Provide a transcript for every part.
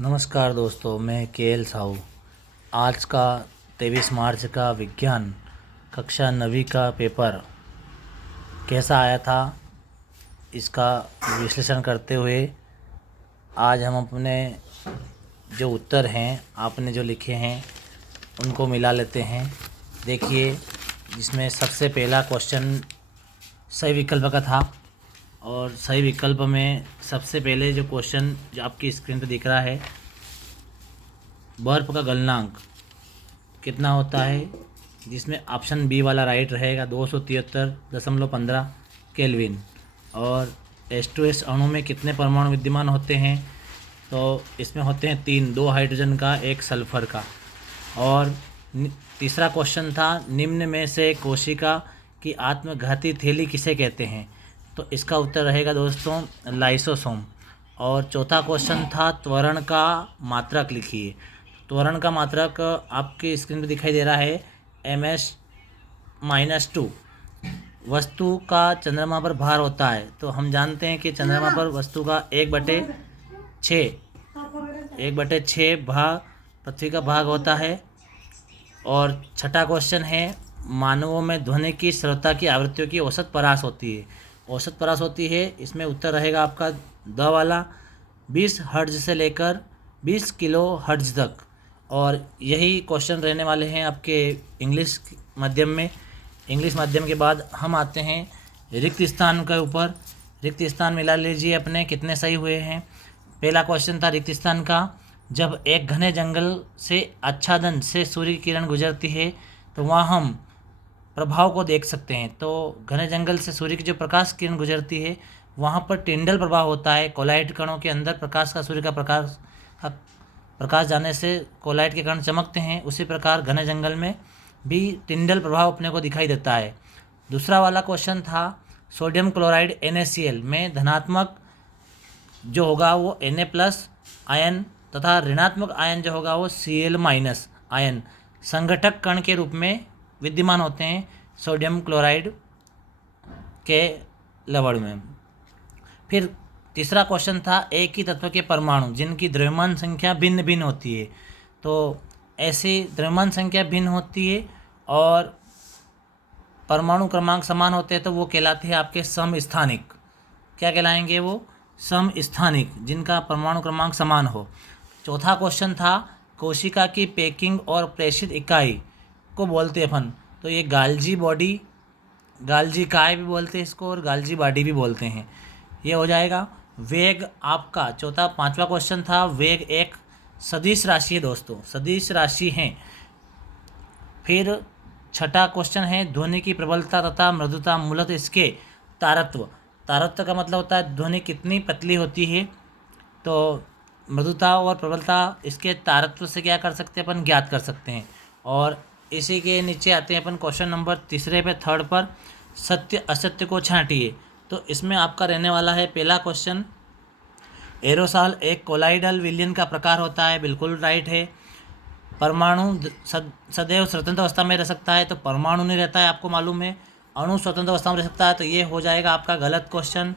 नमस्कार दोस्तों, मैं के एल साहू। आज का 23 मार्च का विज्ञान कक्षा 9वीं का पेपर कैसा आया था, इसका विश्लेषण करते हुए आज हम अपने जो उत्तर हैं आपने जो लिखे हैं उनको मिला लेते हैं। देखिए, जिसमें सबसे पहला क्वेश्चन सही विकल्प का था और सही विकल्प में सबसे पहले जो क्वेश्चन जो आपकी स्क्रीन पर दिख रहा है, बर्फ़ का गलनांक कितना होता है, जिसमें ऑप्शन बी वाला राइट रहेगा 273.15 केल्विन। और H2S अणु में कितने परमाणु विद्यमान होते हैं, तो इसमें होते हैं 3, 2 हाइड्रोजन का, 1 सल्फर का। और तीसरा क्वेश्चन था, निम्न में से कोशिका की आत्मघाती थैली किसे कहते हैं, तो इसका उत्तर रहेगा दोस्तों लाइसोसोम। और चौथा क्वेश्चन था, त्वरण का मात्रक लिखिए। त्वरण का मात्रक आपकी स्क्रीन पर दिखाई दे रहा है ms-2। वस्तु का चंद्रमा पर भार होता है, तो हम जानते हैं कि चंद्रमा पर वस्तु का 1/6 भाग पृथ्वी का भाग होता है। और छठा क्वेश्चन है, मानवों में ध्वनि की श्रोता की आवृत्तियों की औसत परास होती है। औसत परास होती है, इसमें उत्तर रहेगा आपका द वाला 20 हर्ट्ज से लेकर 20 किलो हर्ट्ज तक। और यही क्वेश्चन रहने वाले हैं आपके इंग्लिश माध्यम में। इंग्लिश माध्यम के बाद हम आते हैं रिक्त स्थान के ऊपर। रिक्त स्थान मिला लीजिए अपने कितने सही हुए हैं। पहला क्वेश्चन था रिक्त स्थान का, जब एक घने जंगल से आच्छादन से सूर्य की किरण गुजरती है तो वहाँ हम प्रभाव को देख सकते हैं। तो घने जंगल से सूर्य की जो प्रकाश किरण गुजरती है वहाँ पर टिंडल प्रभाव होता है। कोलाइट कणों के अंदर प्रकाश का सूर्य का प्रकाश जाने से कोलाइट के कण चमकते हैं। उसी प्रकार घने जंगल में भी टिंडल प्रभाव अपने को दिखाई देता है। दूसरा वाला क्वेश्चन था, सोडियम क्लोराइड NaCl में धनात्मक जो होगा वो Na+ आयन तथा ऋणात्मक आयन जो होगा वो Cl- आयन संघटक कण के रूप में विद्यमान होते हैं सोडियम क्लोराइड के लवण में। फिर तीसरा क्वेश्चन था, एक ही तत्व के परमाणु जिनकी द्रव्यमान संख्या भिन्न भिन्न होती है, तो ऐसी द्रव्यमान संख्या भिन्न होती है और परमाणु क्रमांक समान होते हैं तो वो कहलाते हैं आपके समस्थानिक। क्या कहलाएंगे वो? समस्थानिक, जिनका परमाणु क्रमांक समान हो। चौथा क्वेश्चन था, कोशिका की पैकिंग और प्रेषित इकाई को बोलते अपन, तो ये गाल्जी बॉडी, गाल्जी काय भी बोलते हैं इसको और गाल्जी बॉडी भी बोलते हैं। ये हो जाएगा। वेग आपका पांचवा क्वेश्चन था, वेग एक सदिश राशि है दोस्तों, सदिश राशि है। फिर छठा क्वेश्चन है, ध्वनि की प्रबलता तथा मृदुता मूलतः इसके तारत्व का मतलब होता है ध्वनि कितनी पतली होती है, तो मृदुता और प्रबलता इसके तारत्व से क्या कर सकते हैं अपन, ज्ञात कर सकते हैं। और इसी के नीचे आते हैं अपन क्वेश्चन नंबर थर्ड पर, सत्य असत्य को छांटिए। तो इसमें आपका रहने वाला है पहला क्वेश्चन, एरोसॉल एक कोलाइडल विलयन का प्रकार होता है, बिल्कुल राइट है। परमाणु सदैव स्वतंत्र अवस्था में रह सकता है, तो परमाणु नहीं रहता है, आपको मालूम है। अणु स्वतंत्र अवस्था में रह सकता है, तो ये हो जाएगा आपका गलत क्वेश्चन।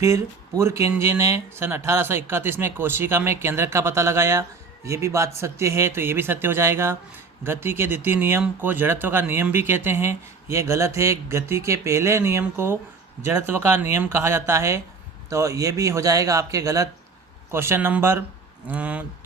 फिर पुरकिंजी ने सन 1831 में कोशिका में केंद्रक का पता लगाया, ये भी बात सत्य है, तो ये भी सत्य हो जाएगा। गति के द्वितीय नियम को जड़त्व का नियम भी कहते हैं, ये गलत है। गति के पहले नियम को जड़त्व का नियम कहा जाता है, तो ये भी हो जाएगा आपके गलत। क्वेश्चन नंबर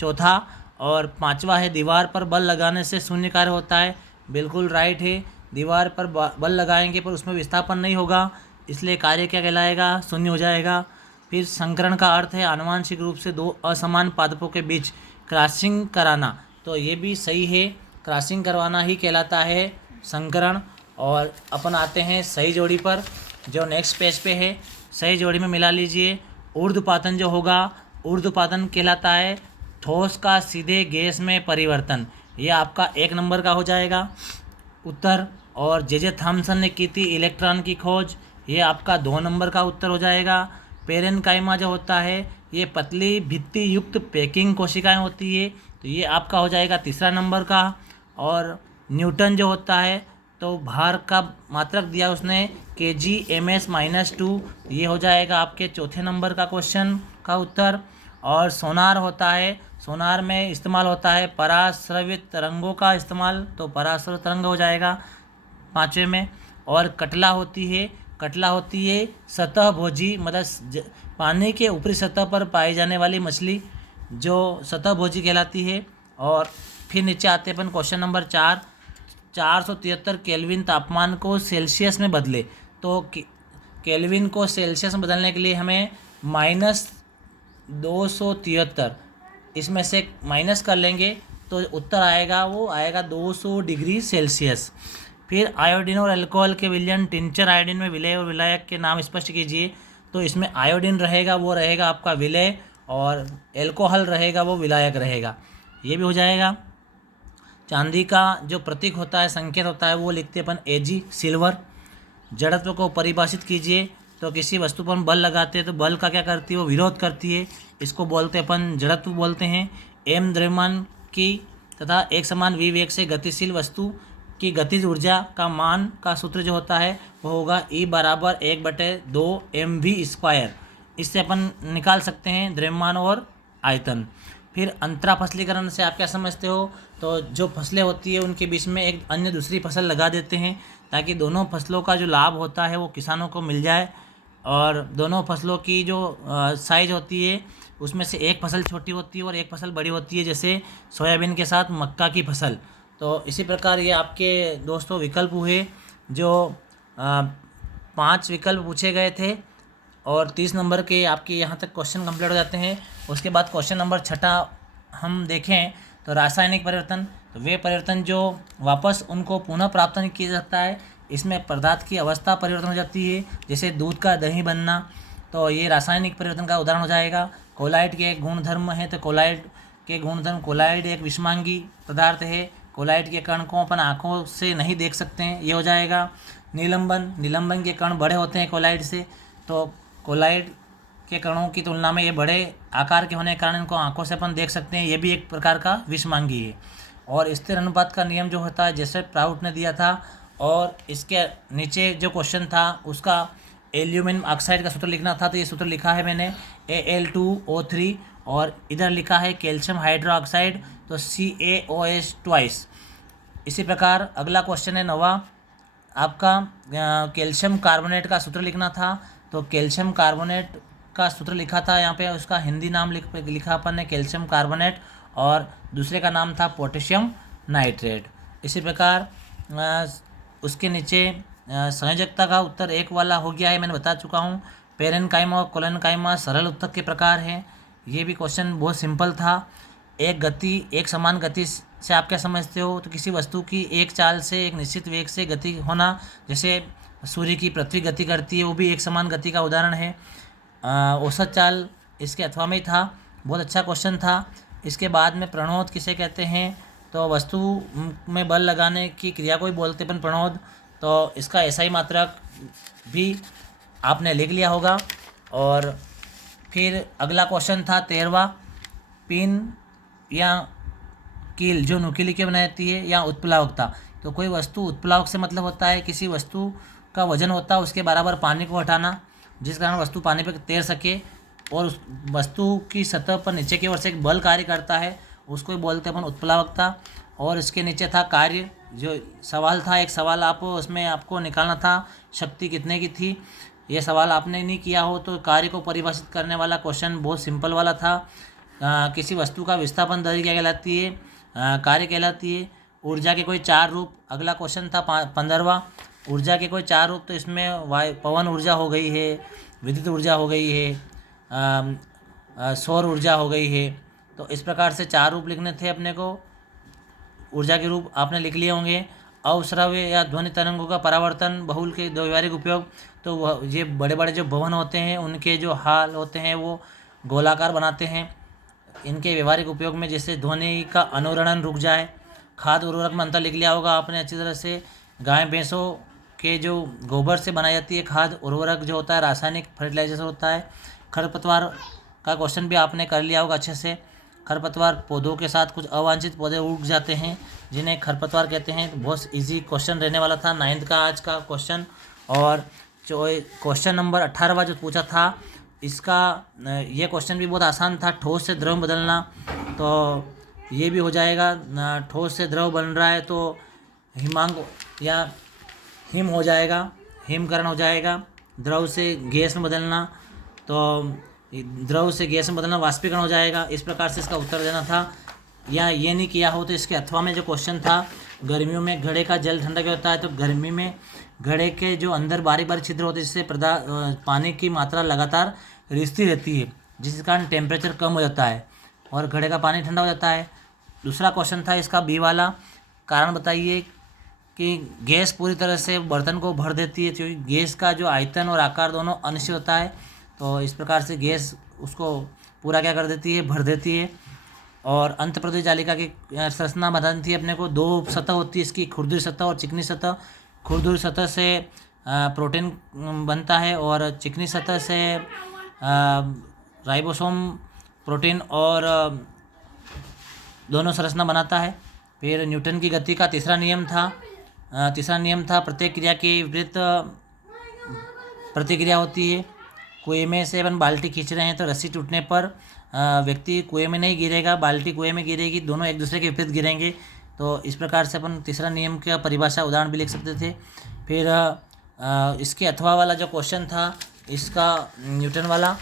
चौथा और पांचवा है, दीवार पर बल लगाने से शून्य कार्य होता है, बिल्कुल राइट है। दीवार पर बल लगाएंगे पर उसमें विस्थापन नहीं होगा, इसलिए कार्य क्या कहलाएगा, शून्य हो जाएगा। फिर संकरण का अर्थ है आनुवांशिक रूप से दो असमान पादपों के बीच क्रॉसिंग कराना, तो ये भी सही है, क्रॉसिंग करवाना ही कहलाता है संकरण। और अपन आते हैं सही जोड़ी पर, जो नेक्स्ट पेज पे है। सही जोड़ी में मिला लीजिए, ऊर्ध्वपातन जो होगा, ऊर्ध्वपातन कहलाता है ठोस का सीधे गैस में परिवर्तन, ये आपका 1 नंबर का हो जाएगा उत्तर। और जे थॉमसन ने की थी इलेक्ट्रॉन की खोज, ये आपका 2 नंबर का उत्तर हो जाएगा। पेरेनकाइमा जो होता है ये पतली भित्ति युक्त पैकिंग कोशिकाएं होती है, तो ये आपका हो जाएगा 3 नंबर का। और न्यूटन जो होता है तो भार का मात्रक दिया उसने kg/-2, ये हो जाएगा आपके 4थे नंबर का क्वेश्चन का उत्तर। और सोनार होता है, सोनार में इस्तेमाल होता है पराश्रवित तरंगों का इस्तेमाल, तो पराश्रवित तरंग हो जाएगा 5वें में। और कटला होती है सतह भोजी, मतलब पानी के ऊपरी सतह पर पाई जाने वाली मछली जो सतह भोजी कहलाती है। और फिर नीचे आते हैं अपन क्वेश्चन नंबर 473 केल्विन तापमान को सेल्सियस में बदले। तो केल्विन को सेल्सियस में बदलने के लिए हमें -273 इसमें से माइनस कर लेंगे तो उत्तर आएगा, वो आएगा 200 डिग्री सेल्सियस। फिर आयोडीन और अल्कोहल के विलयन, टिंचर आयोडीन में विलय और विलायक के नाम स्पष्ट कीजिए। तो इसमें आयोडीन रहेगा वो रहेगा आपका विलय, और एल्कोहल रहेगा वो विलायक रहेगा, ये भी हो जाएगा। चांदी का जो प्रतीक होता है, संकेत होता है, वो लिखते हैं अपन Ag, सिल्वर। जड़त्व को परिभाषित कीजिए। तो किसी वस्तु पर हम बल लगाते हैं तो बल का क्या करती है, वो विरोध करती है, इसको बोलते हैं अपन जड़त्व बोलते हैं। m द्रव्यमान की तथा एक समान v वेग से गतिशील वस्तु की गतिज ऊर्जा का मान का सूत्र जो होता है वो होगा E = 1/2 mv²। इससे अपन निकाल सकते हैं द्रव्यमान और आयतन। फिर अंतरा फसलीकरण से आप क्या समझते हो, तो जो फसलें होती है उनके बीच में एक अन्य दूसरी फसल लगा देते हैं ताकि दोनों फसलों का जो लाभ होता है वो किसानों को मिल जाए। और दोनों फसलों की जो साइज होती है उसमें से एक फसल छोटी होती है और एक फसल बड़ी होती है, जैसे सोयाबीन के साथ मक्का की फसल। तो इसी प्रकार ये आपके दोस्तों विकल्प हुए, जो 5 विकल्प पूछे गए थे और 30 नंबर के आपके यहाँ तक क्वेश्चन कंप्लीट हो जाते हैं। उसके बाद क्वेश्चन नंबर 6 हम देखें तो रासायनिक परिवर्तन, तो वे परिवर्तन जो वापस उनको पुनः प्राप्त नहीं किया जाता है, इसमें पदार्थ की अवस्था परिवर्तन हो जाती है, जैसे दूध का दही बनना, तो ये रासायनिक परिवर्तन का उदाहरण हो जाएगा। कोलाइड के गुणधर्म है, तो कोलाइड के गुणधर्म, कोलाइड एक विषमांगी पदार्थ है, कोलाइड के कण को अपन आँखों से नहीं देख सकते हैं, ये हो जाएगा। निलंबन के कण बड़े होते हैं कोलाइड से, तो कोलाइड के कणों की तुलना में ये बड़े आकार के होने के कारण इनको आंखों से अपन देख सकते हैं, ये भी एक प्रकार का विषमांगी है। और स्थिर अनुपात का नियम जो होता है जैसे प्राउट ने दिया था, और इसके नीचे जो क्वेश्चन था उसका एल्यूमिनियम ऑक्साइड का सूत्र लिखना था, तो ये सूत्र लिखा है मैंने Al2O3, और इधर लिखा है कैल्शियम हाइड्रोक्साइड, तो CaOH ट्वाइस। इसी प्रकार अगला क्वेश्चन है 9वां आपका, कैल्शियम कार्बोनेट का सूत्र लिखना था, तो कैल्शियम कार्बोनेट का सूत्र लिखा था यहाँ पे, उसका हिंदी नाम लिखा अपन ने कैल्शियम कार्बोनेट, और दूसरे का नाम था पोटेशियम नाइट्रेट। इसी प्रकार उसके नीचे संयोजकता का उत्तर 1 वाला हो गया है, मैंने बता चुका हूँ। पेरेनकाइमा और कोलेनकाइमा सरल उत्तक के प्रकार हैं, ये भी क्वेश्चन बहुत सिंपल था। एक समान गति से आप क्या समझते हो, तो किसी वस्तु की एक चाल से एक निश्चित वेग से गति होना, जैसे सूर्य की पृथ्वी गति करती है, वो भी एक समान गति का उदाहरण है। औसत चाल इसके अथवा में ही था, बहुत अच्छा क्वेश्चन था। इसके बाद में प्रणोद किसे कहते हैं, तो वस्तु में बल लगाने की क्रिया को ही बोलते हैं प्रणोद, तो इसका SI मात्रक भी आपने लिख लिया होगा। और फिर अगला क्वेश्चन था 13वां, पिन या कील जो नुकीली के बनाती है, या उत्प्लावकता। तो कोई वस्तु उत्प्लावक से मतलब होता है किसी वस्तु का वजन होता है उसके बराबर पानी को हटाना, जिस कारण वस्तु पानी पर तैर सके, और उस वस्तु की सतह पर नीचे की ओर से एक बल कार्य करता है, उसको ही बोलते हैं अपन उत्प्लावकता। और इसके नीचे था कार्य, जो सवाल था, एक सवाल आप उसमें आपको निकालना था शक्ति कितने की थी, ये सवाल आपने नहीं किया हो तो कार्य को परिभाषित करने वाला क्वेश्चन बहुत सिंपल वाला था। किसी वस्तु का विस्थापन दर क्या कहलाती है, कार्य कहलाती है। ऊर्जा के कोई 4 रूप, अगला क्वेश्चन था 15वां, ऊर्जा के कोई 4 रूप, तो इसमें पवन ऊर्जा हो गई है, विद्युत ऊर्जा हो गई है, सौर ऊर्जा हो गई है। तो इस प्रकार से 4 रूप लिखने थे अपने को, ऊर्जा के रूप आपने लिख लिए होंगे। अवश्रव्य या ध्वनि तरंगों का परावर्तन बहुल के दो व्यवहारिक उपयोग, तो वह ये बड़े बड़े जो भवन होते हैं उनके जो हाल होते हैं वो गोलाकार बनाते हैं। इनके व्यवहारिक उपयोग में जैसे ध्वनि का अनुरणन रुक जाए। खाद उर्वरक में अंतर लिख लिया होगा आपने अच्छी तरह से। गाय भैंसों के जो गोबर से बनाई जाती है खाद उर्वरक जो होता है रासायनिक फर्टिलाइजर होता है। खरपतवार का क्वेश्चन भी आपने कर लिया होगा अच्छे से। खरपतवार पौधों के साथ कुछ अवांछित पौधे उग जाते हैं जिन्हें खरपतवार कहते हैं। तो बहुत इजी क्वेश्चन रहने वाला था 9th का आज का क्वेश्चन। और जो क्वेश्चन नंबर 18वां जो पूछा था इसका ये क्वेश्चन भी बहुत आसान था, ठोस से द्रव में बदलना, तो ये भी हो जाएगा। ठोस से द्रव बन रहा है तो हिमांक या हिम हो जाएगा, हिमकरण हो जाएगा। द्रव से गैस में बदलना, तो द्रव से गैस में बदलना वाष्पीकरण हो जाएगा। इस प्रकार से इसका उत्तर देना था। या ये नहीं किया हो तो इसके अथवा में जो क्वेश्चन था, गर्मियों में घड़े का जल ठंडा क्यों होता है, तो गर्मी में घड़े के जो अंदर बारीक बारीक छिद्र होते हैं जिससे पानी की मात्रा लगातार रिसती रहती है, जिस कारण टेम्परेचर कम हो जाता है और घड़े का पानी ठंडा हो जाता है। दूसरा क्वेश्चन था इसका बी वाला, कारण बताइए कि गैस पूरी तरह से बर्तन को भर देती है, क्योंकि गैस का जो आयतन और आकार दोनों अनिश्चित होता है, तो इस प्रकार से गैस उसको पूरा क्या कर देती है, भर देती है। और अंतःप्रदेश जालिका की संरचना बतानी थी अपने को, दो सतह होती है इसकी, खुरदुरी सतह और चिकनी सतह। खुरदुरी सतह से प्रोटीन बनता है और चिकनी सतह से राइबोसोम प्रोटीन और दोनों संरचना बनाता है। फिर न्यूटन की गति का तीसरा नियम था, प्रत्येक क्रिया की विपरीत प्रतिक्रिया होती है। कुएं में से अपन बाल्टी खींच रहे हैं तो रस्सी टूटने पर व्यक्ति कुएं में नहीं गिरेगा, बाल्टी कुएं में गिरेगी, दोनों एक दूसरे के विपरीत गिरेंगे। तो इस प्रकार से अपन तीसरा नियम का परिभाषा उदाहरण भी लिख सकते थे। फिर इसके अथवा वाला जो क्वेश्चन था इसका न्यूटन वाला।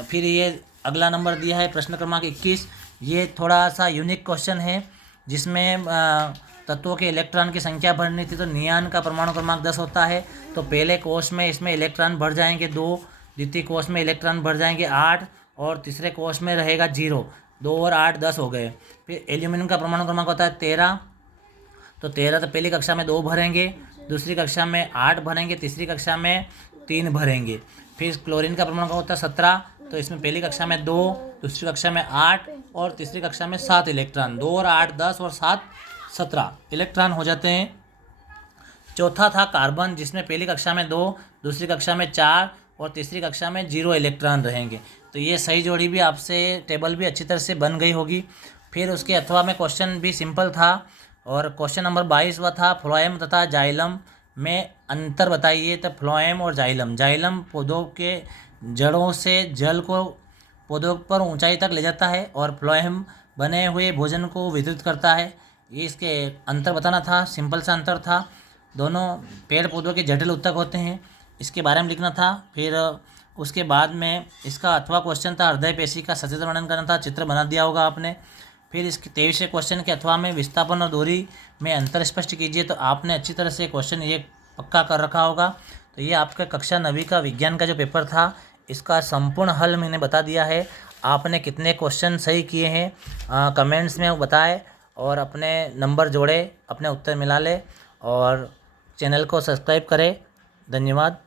फिर ये अगला नंबर दिया है प्रश्न क्रमांक 21। ये थोड़ा सा यूनिक क्वेश्चन है जिसमें तत्वों के इलेक्ट्रॉन की संख्या भरनी थी। तो नियान का परमाणु क्रमांक 10 होता है, तो पहले कोष में इसमें इलेक्ट्रॉन भर जाएंगे 2, द्वितीय कोष में इलेक्ट्रॉन भर जाएंगे 8 और तीसरे कोष में रहेगा 0। 2 और 8 10 हो गए। फिर एल्यूमिनियम का परमाणु क्रमांक होता है 13, तो 13 तो पहली कक्षा में 2 भरेंगे, दूसरी कक्षा में 8 भरेंगे, तीसरी कक्षा में 3 भरेंगे। फिर क्लोरीन का परमाणु क्रमांक होता है 17, तो इसमें पहली कक्षा में 2, दूसरी कक्षा में 8 और तीसरी कक्षा में 7 इलेक्ट्रॉन। 2 और 8 10 और 7 17 इलेक्ट्रॉन हो जाते हैं। चौथा था कार्बन, जिसमें पहली कक्षा में 2, दूसरी कक्षा में 4 और तीसरी कक्षा में 0 इलेक्ट्रॉन रहेंगे। तो ये सही जोड़ी भी आपसे टेबल भी अच्छी तरह से बन गई होगी। फिर उसके अथवा में क्वेश्चन भी सिंपल था और क्वेश्चन नंबर 22 था फ्लोएम तथा जाइलम में अंतर बताइए। तो फ्लोएम और जाइलम पौधों के जड़ों से जल को पौधों पर ऊंचाई तक ले जाता है और फ्लोएम बने हुए भोजन को वितरित करता है। ये इसके अंतर बताना था, सिंपल सा अंतर था। दोनों पेड़ पौधों के जटिल ऊतक होते हैं, इसके बारे में लिखना था। फिर उसके बाद में इसका अथवा क्वेश्चन था हृदय पेशी का सचित्र वर्णन करना था, चित्र बना दिया होगा आपने। फिर इसके 23वें क्वेश्चन के अथवा में विस्थापन और दूरी में अंतर स्पष्ट कीजिए, तो आपने अच्छी तरह से क्वेश्चन ये पक्का कर रखा होगा। तो ये आपका कक्षा 9वीं का विज्ञान का जो पेपर था इसका संपूर्ण हल मैंने बता दिया है। आपने कितने क्वेश्चन सही किए हैं कमेंट्स में बताएं और अपने नंबर जोड़े, अपने उत्तर मिला ले और चैनल को सब्सक्राइब करें। धन्यवाद।